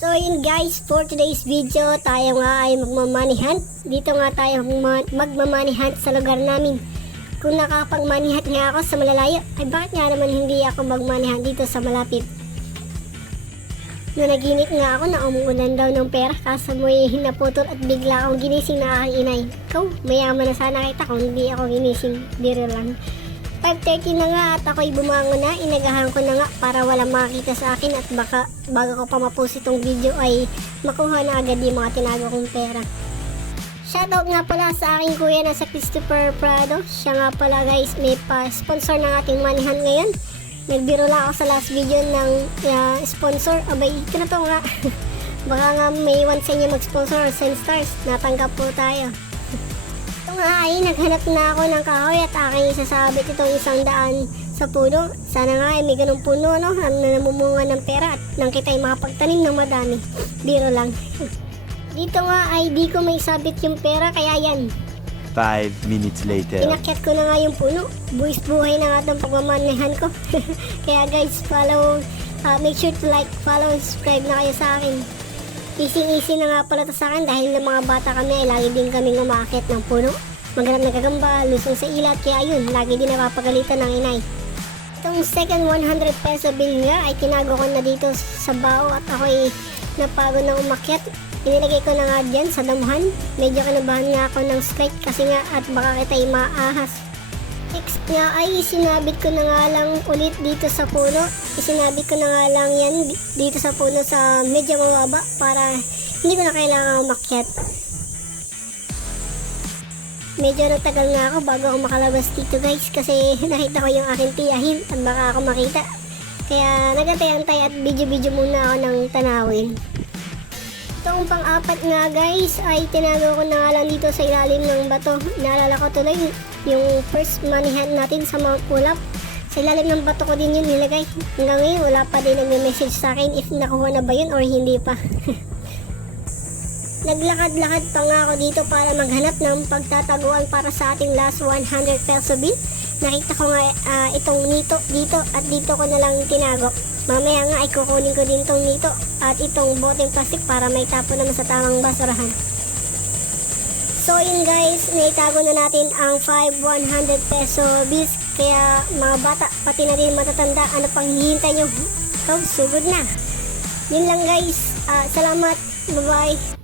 So yun guys, for today's video, tayo nga ay magmamoney hunt. Dito nga tayo magmamoney hunt sa lugar namin. Kung nakapag-money hunt nga ako sa malalayo, ay bakit nga naman hindi ako mag-money hunt dito sa malapit? Nanaginip nga ako na umuulan daw ng pera, kaso mo'y hinaputol at bigla akong ginising na aking inay. Ikaw, mayaman na sana kita kung hindi ako ginising, biro lang. 5:30 na nga at ako'y bumangon na, inagahan ko na nga para walang makakita sa akin at baka bago ko pa mapost itong video ay makuha na agad yung mga tinago kong pera. Shoutout nga pala sa aking kuya na sa Christopher Prado. Siya nga pala guys, may pa-sponsor ng ating money hunt ngayon. Nagbiro lang ako sa last video ng sponsor. Abay, ito na to nga. Baka nga may one sa inyo mag-sponsor or send stars. Natanggap po tayo. Ito nga ay naghanap na ako ng kahoy at aking isasabit itong 100 sa puno. Sana nga ay may ganung puno no, na namumunga ng pera at nang kita'y makapagtanim ng madami. Biro lang. Dito nga ay di ko may sabit yung pera kaya yan. 5 minutes later. Inakyat ko na nga yung puno. Buwis buhay na nga itong pagmamanehan ko. Kaya guys, make sure to like, follow, subscribe na kayo sa akin. Easy na nga pala to sa akin dahil ng mga bata kami ay lagi din kaming umaakit ng puno. Maghanap na gagamba, lusong sa ilat, kaya yun, lagi din napapagalitan ng inay. Itong second 100 peso bill nga ay tinago ko na dito sa bao at ako ay napagod na umakyat. Inilagay ko na nga dyan sa damuhan. Medyo kinabahan nga ako ng skate kasi nga at baka kita'y maahas. Next nga ay isinabit ko na nga lang ulit dito sa puno. Isinabit ko na nga lang yan dito sa puno sa medyo mababa para hindi ko na kailangan umakyat. Medyo natagal nga ako bago ako makalabas dito guys kasi nakita ko yung aking tiyahin at baka ako makita. Kaya nagatay-antay at video muna ako ng tanawin. Itong pang-apat nga guys ay tinago ko na nga lang dito sa ilalim ng bato. Naalala ko tuloy yung first money hunt natin sa Mount Pulag. Sa ilalim ng bato ko din yun nilagay. Hanggang ngayon wala pa din nagme-message sa akin if nakuha na ba yun or hindi pa. Naglakad-lakad pa nga ako dito para maghanap ng pagtataguan para sa ating last 100 peso bill. Nakita ko nga itong nito dito at dito ko na lang tinago. Mamaya nga ay kukunin ko din itong nito at itong boteng plastic para may tapo naman sa tamang basurahan. So yun guys, naitago na natin ang 5 100 peso bills. Kaya mga bata, pati na rin matatanda, ano pang hihintay nyo? Ikaw, sugod na. Yun lang guys, salamat, bye bye.